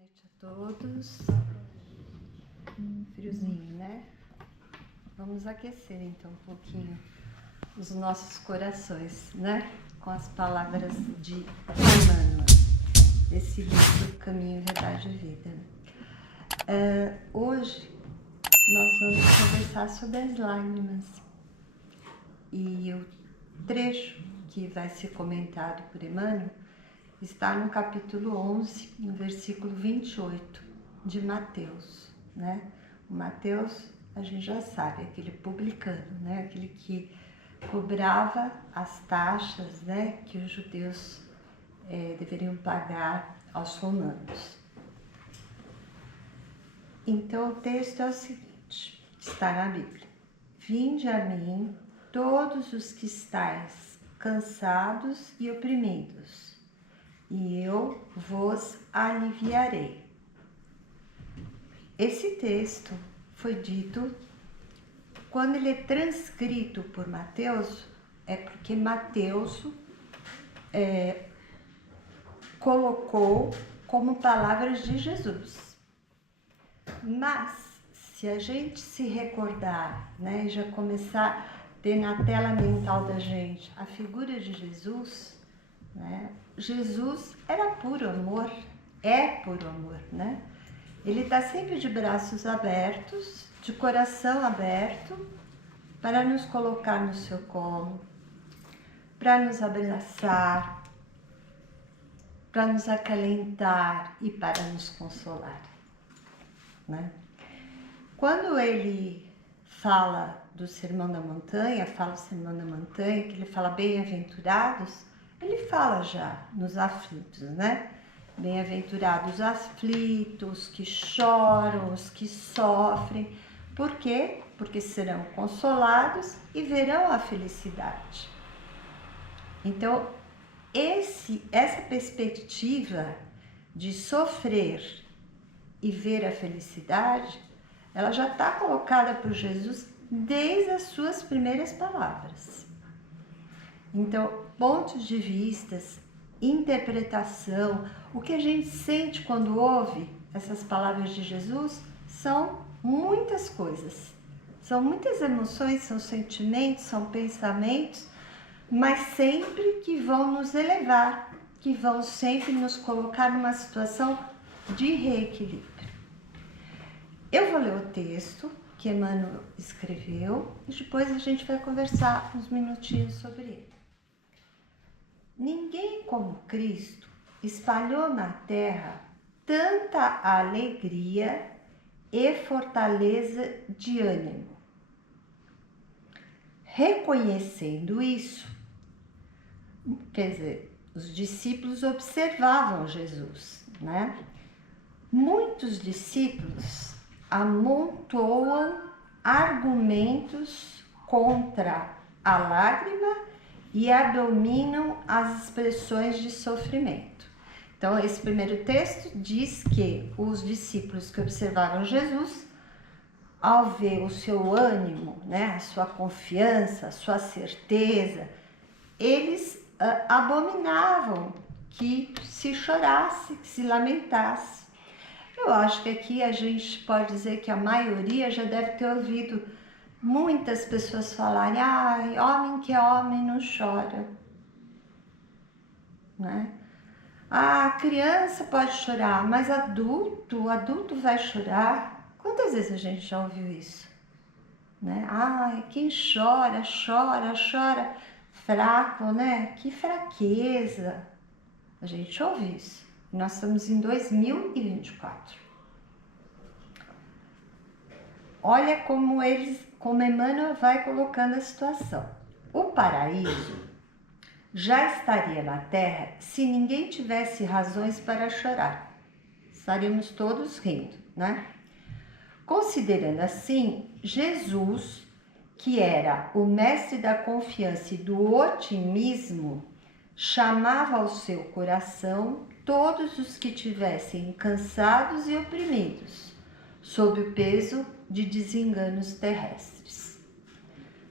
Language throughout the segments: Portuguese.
noite a todos. Friozinho, né? Vamos aquecer então um pouquinho os nossos corações, né? Com as palavras de Emmanuel, desse livro Caminho, Verdade e Vida. Hoje nós vamos conversar sobre as lágrimas. E o trecho que vai ser comentado por Emmanuel está no capítulo 11, no versículo 28 de Mateus, né? O Mateus, a gente já sabe, aquele publicano, né? Aquele que cobrava as taxas, né? Que os judeus deveriam pagar aos romanos. Então o texto é o seguinte, está na Bíblia: Vinde a mim todos os que estáis cansados e oprimidos, e eu vos aliviarei. Esse texto foi dito, quando ele é transcrito por Mateus, é porque Mateus colocou como palavras de Jesus. Mas, se a gente se recordar, né, e já começar a ter na tela mental da gente a figura de Jesus, né? Jesus era puro amor, é puro amor, né? Ele está sempre de braços abertos, de coração aberto, para nos colocar no seu colo, para nos abraçar, para nos acalentar e para nos consolar, né? Quando ele fala do Sermão da Montanha, que ele fala bem-aventurados, ele fala já nos aflitos, né? Bem-aventurados os aflitos, que choram, os que sofrem. Por quê? Porque serão consolados e verão a felicidade. Então, essa perspectiva de sofrer e ver a felicidade, ela já está colocada por Jesus desde as suas primeiras palavras. Então, pontos de vistas, interpretação, o que a gente sente quando ouve essas palavras de Jesus são muitas coisas. São muitas emoções, são sentimentos, são pensamentos, mas sempre que vão nos elevar, que vão sempre nos colocar numa situação de reequilíbrio. Eu vou ler o texto que Emmanuel escreveu e depois a gente vai conversar uns minutinhos sobre ele. Ninguém como Cristo espalhou na terra tanta alegria e fortaleza de ânimo. Reconhecendo isso, quer dizer, os discípulos observavam Jesus, né? Muitos discípulos amontoam argumentos contra a lágrima e abominam as expressões de sofrimento. Então, esse primeiro texto diz que os discípulos que observaram Jesus, ao ver o seu ânimo, né, a sua confiança, a sua certeza, eles abominavam que se chorasse, que se lamentasse. Eu acho que aqui a gente pode dizer que a maioria já deve ter ouvido muitas pessoas falarem: ai, homem que é homem não chora, né? Ah, criança pode chorar, mas o adulto vai chorar. Quantas vezes a gente já ouviu isso, né? Ai, quem chora, chora, chora, fraco, né? Que fraqueza. A gente ouve isso. Nós estamos em 2024. Olha como Emmanuel vai colocando a situação. O paraíso já estaria na terra se ninguém tivesse razões para chorar. Estaríamos todos rindo, né? Considerando assim, Jesus, que era o mestre da confiança e do otimismo, chamava ao seu coração todos os que tivessem cansados e oprimidos, sob o peso de desenganos terrestres.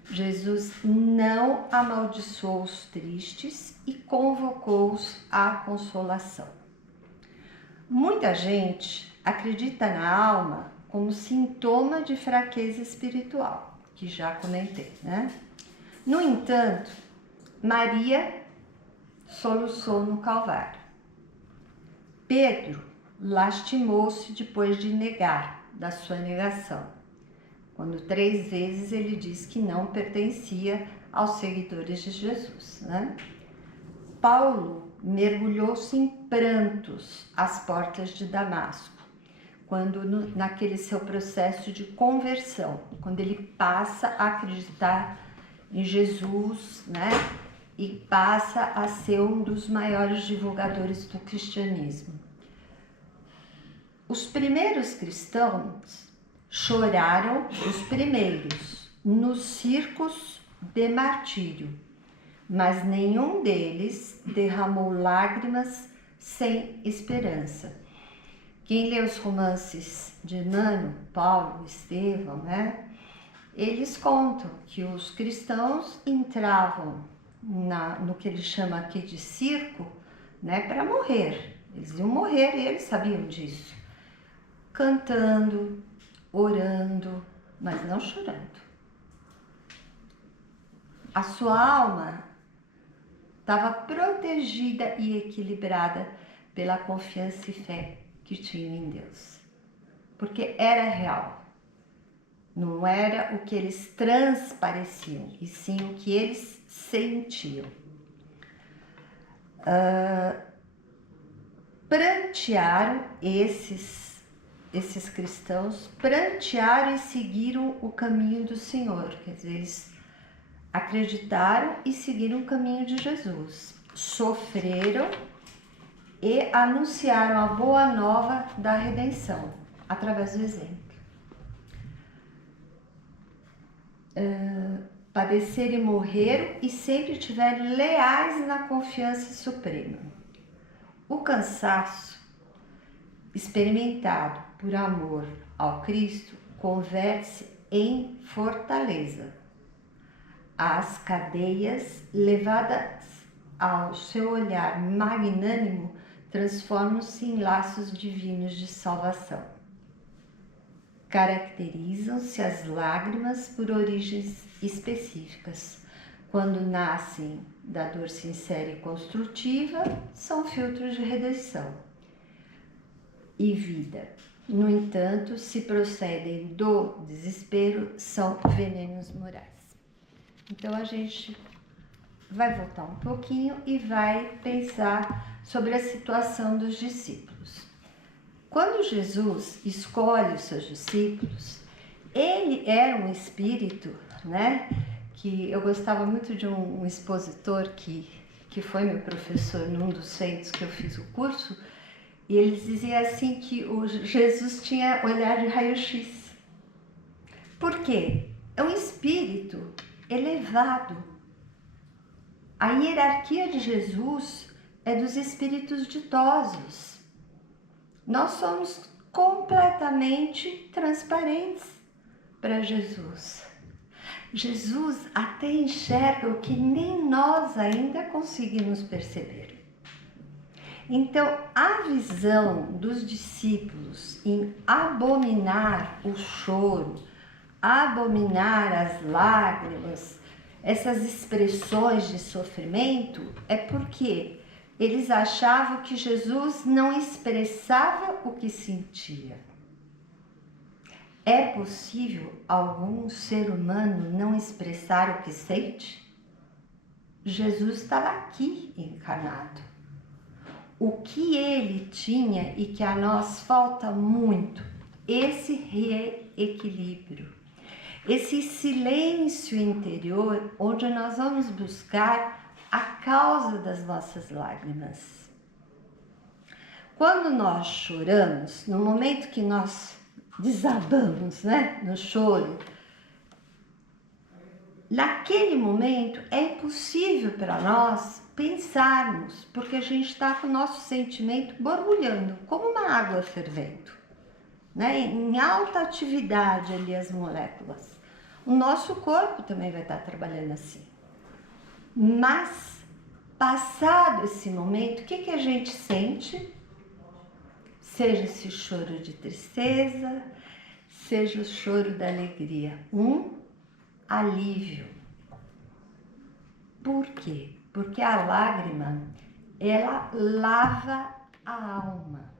Jesus não amaldiçoou os tristes e convocou-os à consolação. Muita gente acredita na alma como sintoma de fraqueza espiritual, que já comentei, né? No entanto, Maria soluçou no Calvário. Pedro lastimou-se depois de negar, da sua negação, quando 3 vezes ele disse que não pertencia aos seguidores de Jesus, né? Paulo mergulhou-se em prantos às portas de Damasco, quando naquele seu processo de conversão, quando ele passa a acreditar em Jesus, né? E passa a ser um dos maiores divulgadores do cristianismo. Os primeiros cristãos choraram, os primeiros, nos circos de martírio, mas nenhum deles derramou lágrimas sem esperança. Quem lê os romances de Nano, Paulo, Estevão, né? Eles contam que os cristãos entravam no que eles chamam aqui de circo, né, para morrer. Eles iam morrer e eles sabiam disso. Cantando, orando, mas não chorando. A sua alma estava protegida e equilibrada pela confiança e fé que tinham em Deus. Porque era real. Não era o que eles transpareciam, e sim o que eles sentiam. Prantearam esses cristãos, prantearam e seguiram o caminho do Senhor. Quer dizer, eles acreditaram e seguiram o caminho de Jesus. Sofreram e anunciaram a boa nova da redenção, através do exemplo. Padeceram e morreram e sempre estiveram leais na confiança suprema. O cansaço experimentado por amor ao Cristo converte-se em fortaleza. As cadeias levadas ao seu olhar magnânimo transformam-se em laços divinos de salvação. Caracterizam-se as lágrimas por origens específicas. Quando nascem da dor sincera e construtiva, são filtros de redenção e vida. No entanto, se procedem do desespero, são venenos morais. Então a gente vai voltar um pouquinho e vai pensar sobre a situação dos discípulos. Quando Jesus escolhe os seus discípulos, ele era um espírito, né? Que eu gostava muito de um expositor que foi meu professor num dos centros que eu fiz o curso, e ele dizia assim que o Jesus tinha olhar de raio-x. Por quê? É um espírito elevado. A hierarquia de Jesus é dos espíritos ditosos. Nós somos completamente transparentes para Jesus. Jesus até enxerga o que nem nós ainda conseguimos perceber. Então, a visão dos discípulos em abominar o choro, abominar as lágrimas, essas expressões de sofrimento, é porque eles achavam que Jesus não expressava o que sentia. É possível algum ser humano não expressar o que sente? Jesus estava aqui encarnado. O que ele tinha e que a nós falta muito, esse reequilíbrio, esse silêncio interior onde nós vamos buscar a causa das nossas lágrimas. Quando nós choramos, no momento que nós desabamos, né, no choro, naquele momento é impossível para nós pensarmos, porque a gente está com o nosso sentimento borbulhando, como uma água fervendo, né, em alta atividade ali as moléculas. O nosso corpo também vai estar trabalhando assim. Mas, passado esse momento, o que a gente sente? seja esse choro de tristeza, seja o choro da alegria, um alívio. Por quê? Porque a lágrima, ela lava a alma.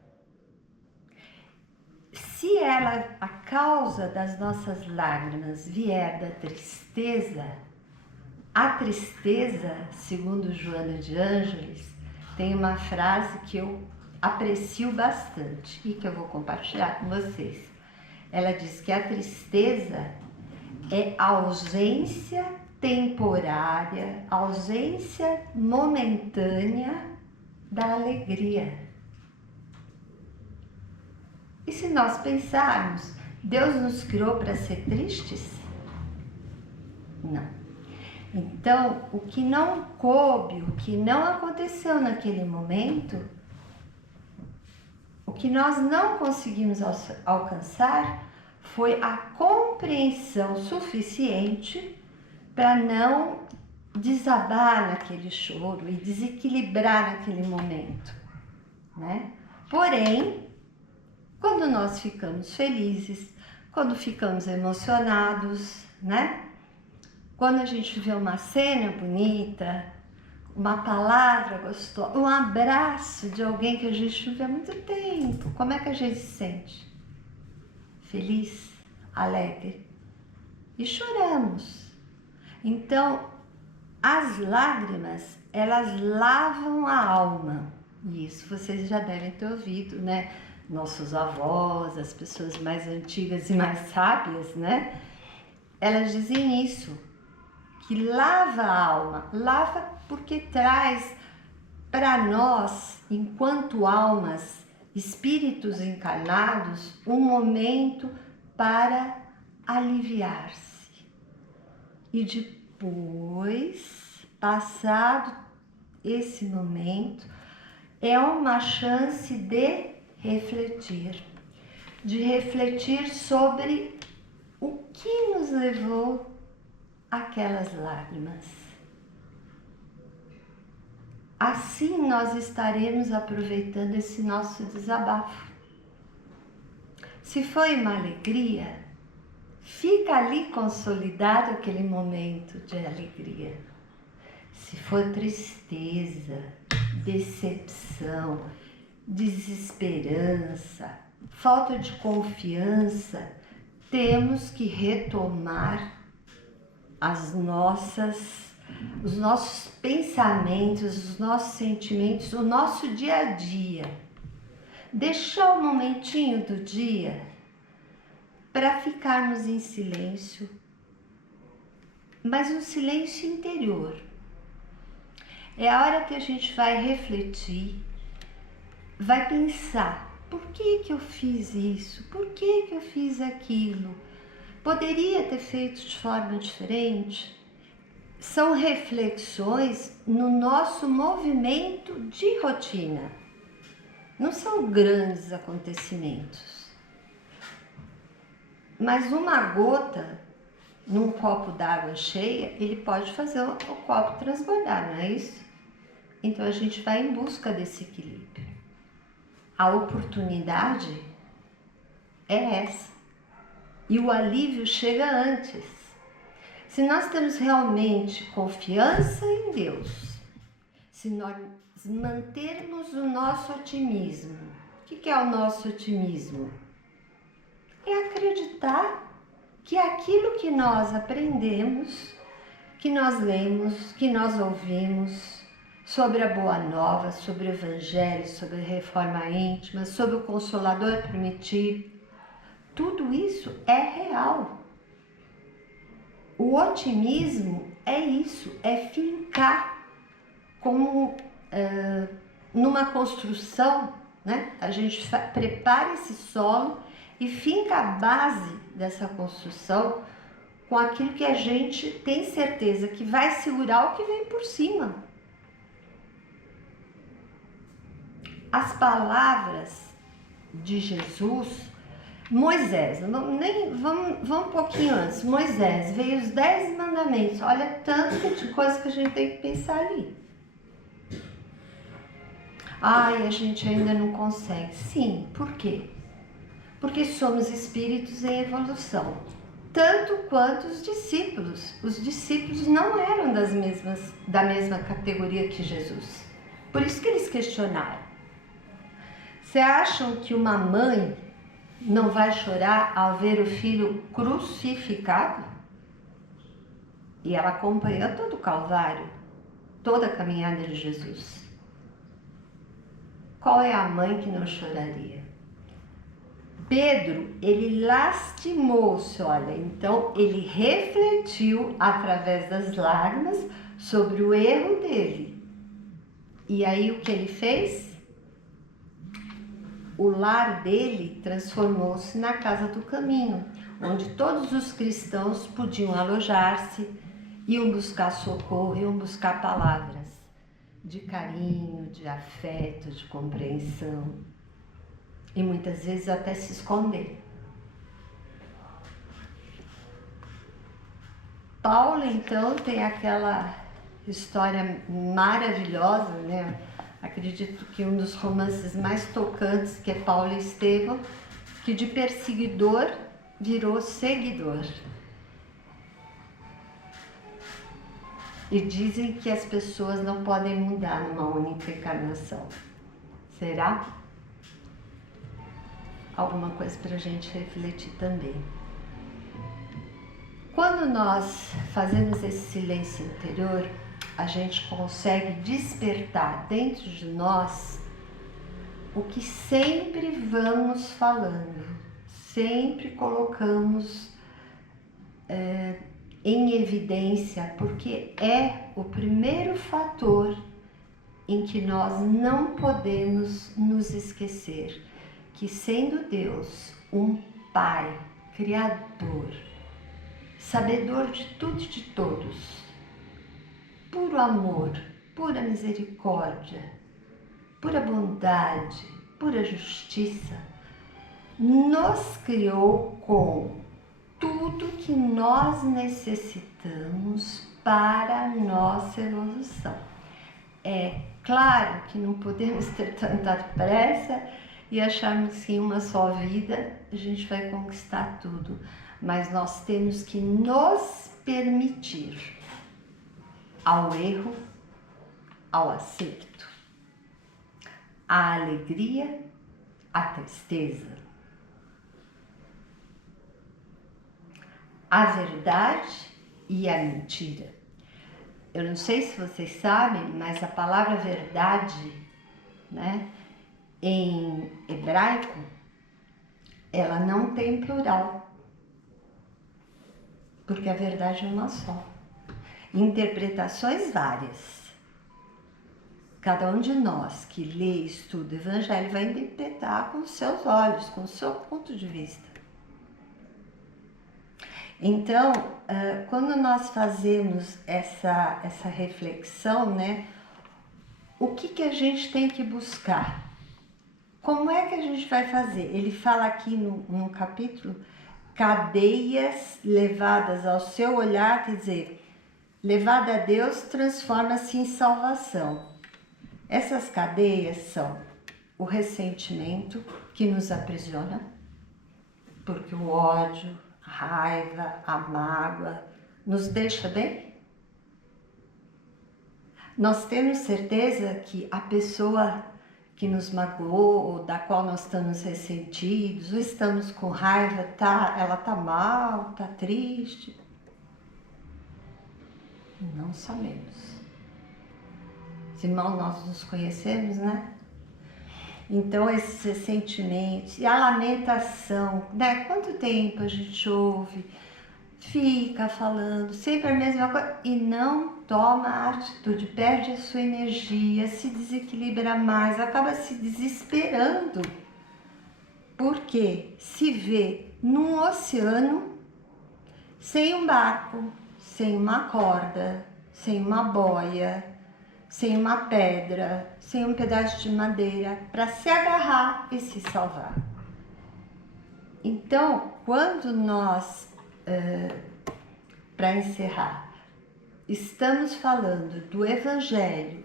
Se a causa das nossas lágrimas vier da tristeza, a tristeza, segundo Joana de Ângeles, tem uma frase que eu aprecio bastante e que eu vou compartilhar com vocês. Ela diz que a tristeza é a ausência temporária, a ausência momentânea da alegria. E se nós pensarmos, Deus nos criou para ser tristes? Não. Então, o que não coube, o que não aconteceu naquele momento, o que nós não conseguimos alcançar foi a compreensão suficiente para não desabar naquele choro e desequilibrar naquele momento, né? Porém, quando nós ficamos felizes, quando ficamos emocionados, né? Quando a gente vê uma cena bonita, uma palavra gostosa, um abraço de alguém que a gente não vê há muito tempo, como é que a gente se sente? Feliz, alegre. E choramos. Então, as lágrimas, elas lavam a alma. E isso vocês já devem ter ouvido, né? Nossos avós, as pessoas mais antigas e mais sábias, né? Elas dizem isso, que lava a alma. Lava porque traz para nós, enquanto almas, espíritos encarnados, um momento para aliviar-se. E depois, passado esse momento, é uma chance de refletir sobre o que nos levou àquelas lágrimas. Assim nós estaremos aproveitando esse nosso desabafo. Se foi uma alegria, fica ali consolidado aquele momento de alegria. Se for tristeza, decepção, desesperança, falta de confiança, temos que retomar os nossos pensamentos, os nossos sentimentos, o nosso dia a dia. Deixar um momentinho do dia para ficarmos em silêncio, mas um silêncio interior. É a hora que a gente vai refletir, vai pensar, por que eu fiz isso? Por que eu fiz aquilo? Poderia ter feito de forma diferente? São reflexões no nosso movimento de rotina. Não são grandes acontecimentos. Mas uma gota num copo d'água cheia, ele pode fazer o copo transbordar, não é isso? Então a gente vai em busca desse equilíbrio. A oportunidade é essa. E o alívio chega antes. Se nós temos realmente confiança em Deus, se nós mantermos o nosso otimismo, o que é o nosso otimismo? É acreditar que aquilo que nós aprendemos, que nós lemos, que nós ouvimos sobre a Boa Nova, sobre o Evangelho, sobre a Reforma Íntima, sobre o Consolador Primitivo, tudo isso é real. O otimismo é isso, é fincar como numa construção, né? A gente prepara esse solo e finca a base dessa construção com aquilo que a gente tem certeza que vai segurar o que vem por cima. As palavras de Jesus, Moisés, vamos um pouquinho antes. Moisés, veio os 10 mandamentos. Olha tanto de coisa que a gente tem que pensar ali. Ai, a gente ainda não consegue. Sim, por quê? Porque somos espíritos em evolução, tanto quanto os discípulos. Os discípulos não eram da mesma categoria que Jesus. Por isso que eles questionaram. Você acham que uma mãe não vai chorar ao ver o filho crucificado? E ela acompanhou todo o Calvário, toda a caminhada de Jesus. Qual é a mãe que não choraria? Pedro, ele lastimou-se, olha, então ele refletiu através das lágrimas sobre o erro dele. E aí o que ele fez? O lar dele transformou-se na casa do caminho, onde todos os cristãos podiam alojar-se, iam buscar socorro, iam buscar palavras de carinho, de afeto, de compreensão. E muitas vezes até se esconder. Paulo, então, tem aquela história maravilhosa, né? Acredito que um dos romances mais tocantes, que é Paulo e Estevão, que de perseguidor virou seguidor. E dizem que as pessoas não podem mudar numa única encarnação. Será? Alguma coisa para a gente refletir também. Quando nós fazemos esse silêncio interior, a gente consegue despertar dentro de nós o que sempre vamos falando, sempre colocamos em evidência, porque é o primeiro fator em que nós não podemos nos esquecer que, sendo Deus um Pai, Criador, sabedor de tudo e de todos, puro amor, pura misericórdia, pura bondade, pura justiça, nos criou com tudo que nós necessitamos para a nossa evolução. É claro que não podemos ter tanta pressa e acharmos que em uma só vida a gente vai conquistar tudo, mas nós temos que nos permitir ao erro, ao acerto, à alegria, à tristeza, à verdade e à mentira. Eu não sei se vocês sabem, mas a palavra verdade, né, em hebraico, ela não tem plural, porque a verdade é uma só. Interpretações várias. Cada um de nós que lê e estuda o Evangelho vai interpretar com os seus olhos, com o seu ponto de vista. Então, quando nós fazemos essa reflexão, né, o que a gente tem que buscar? Como é que a gente vai fazer? Ele fala aqui no capítulo, cadeias levadas ao seu olhar, quer dizer, levada a Deus transforma-se em salvação. Essas cadeias são o ressentimento, que nos aprisiona, porque o ódio, a raiva, a mágoa nos deixa bem. Nós temos certeza que a pessoa que nos magoou, ou da qual nós estamos ressentidos, ou estamos com raiva, ela tá mal, tá triste? Não sabemos. Se mal nós nos conhecemos, né? Então, esses ressentimentos e a lamentação, né? Quanto tempo a gente ouve, fica falando, sempre a mesma coisa e não toma a atitude, perde a sua energia, se desequilibra mais, acaba se desesperando, porque se vê num oceano sem um barco, sem uma corda, sem uma boia, sem uma pedra, sem um pedaço de madeira para se agarrar e se salvar. Então, quando nós, para encerrar, estamos falando do Evangelho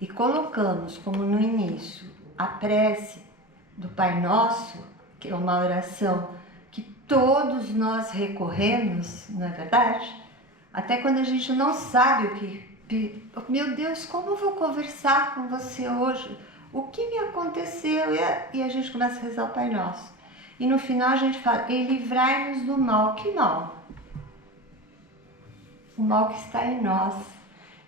e colocamos como no início a prece do Pai Nosso, que é uma oração que todos nós recorremos, não é verdade? Até quando a gente não sabe o que... Meu Deus, como eu vou conversar com você hoje? O que me aconteceu? E a gente começa a rezar o Pai Nosso. E no final a gente fala, e livrai-nos do mal. Que mal? O mal que está em nós.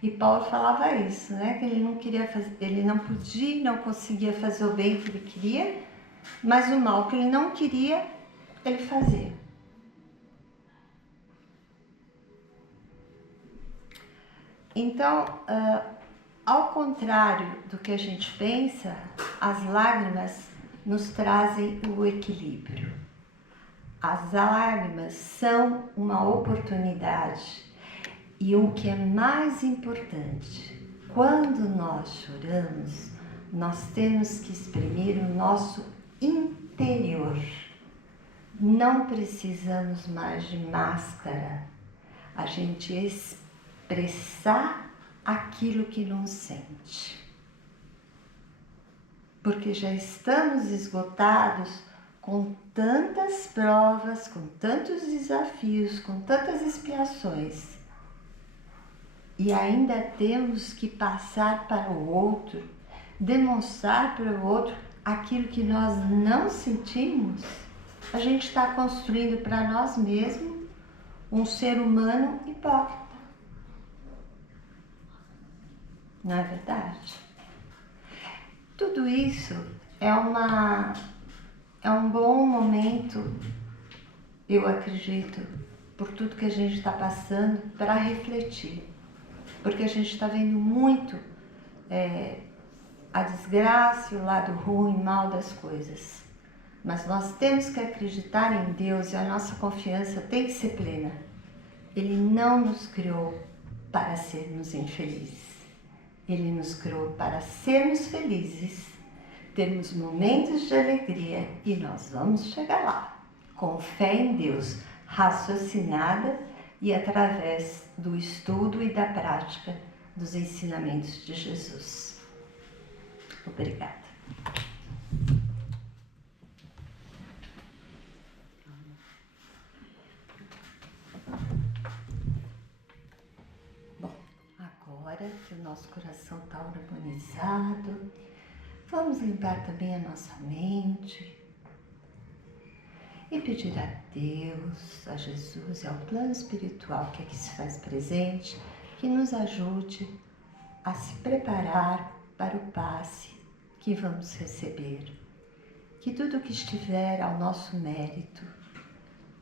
E Paulo falava isso, né? Que ele não queria fazer, ele não podia, não conseguia fazer o bem que ele queria, mas o mal que ele não queria, ele fazia. Então, ao contrário do que a gente pensa, as lágrimas nos trazem o equilíbrio. As lágrimas são uma oportunidade. E o que é mais importante, quando nós choramos, nós temos que exprimir o nosso interior. Não precisamos mais de máscara. A gente expressar aquilo que não sente. Porque já estamos esgotados com tantas provas, com tantos desafios, com tantas expiações. E ainda temos que passar para o outro, demonstrar para o outro aquilo que nós não sentimos. A gente está construindo para nós mesmos um ser humano hipócrita. Não é verdade? Tudo isso é um bom momento, eu acredito, por tudo que a gente está passando, para refletir. Porque a gente está vendo muito a desgraça e o lado ruim e mal das coisas. Mas nós temos que acreditar em Deus e a nossa confiança tem que ser plena. Ele não nos criou para sermos infelizes. Ele nos criou para sermos felizes, termos momentos de alegria e nós vamos chegar lá, com fé em Deus, raciocinada e através do estudo e da prática dos ensinamentos de Jesus. Obrigada. Bom, agora que o nosso coração está harmonizado, vamos limpar também a nossa mente e pedir a Deus, a Jesus e ao plano espiritual que aqui se faz presente, que nos ajude a se preparar para o passe que vamos receber. Que tudo que estiver ao nosso mérito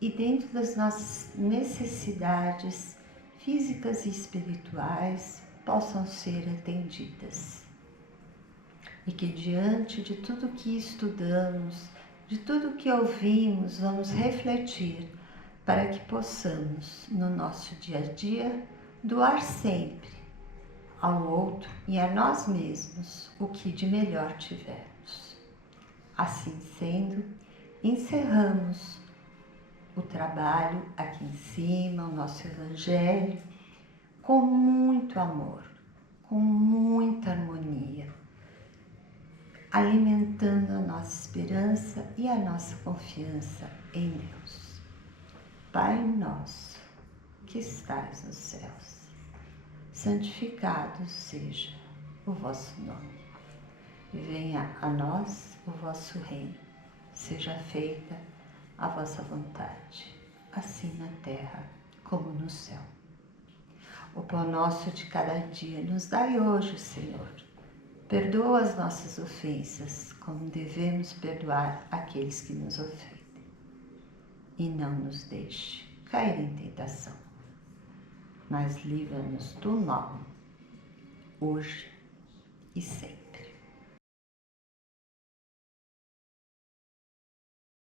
e dentro das nossas necessidades físicas e espirituais possam ser atendidas. E que diante de tudo que estudamos, de tudo que ouvimos, vamos refletir para que possamos, no nosso dia a dia, doar sempre ao outro e a nós mesmos o que de melhor tivermos. Assim sendo, encerramos o trabalho aqui em cima, o nosso Evangelho, com muito amor, com muita harmonia, alimentando a nossa esperança e a nossa confiança em Deus. Pai nosso, que estais nos céus, santificado seja o vosso nome. Venha a nós o vosso reino, seja feita a vossa vontade, assim na terra como no céu. O pão nosso de cada dia nos dai hoje, Senhor. Perdoa as nossas ofensas, como devemos perdoar aqueles que nos ofendem. E não nos deixe cair em tentação, mas livra-nos do mal, hoje e sempre.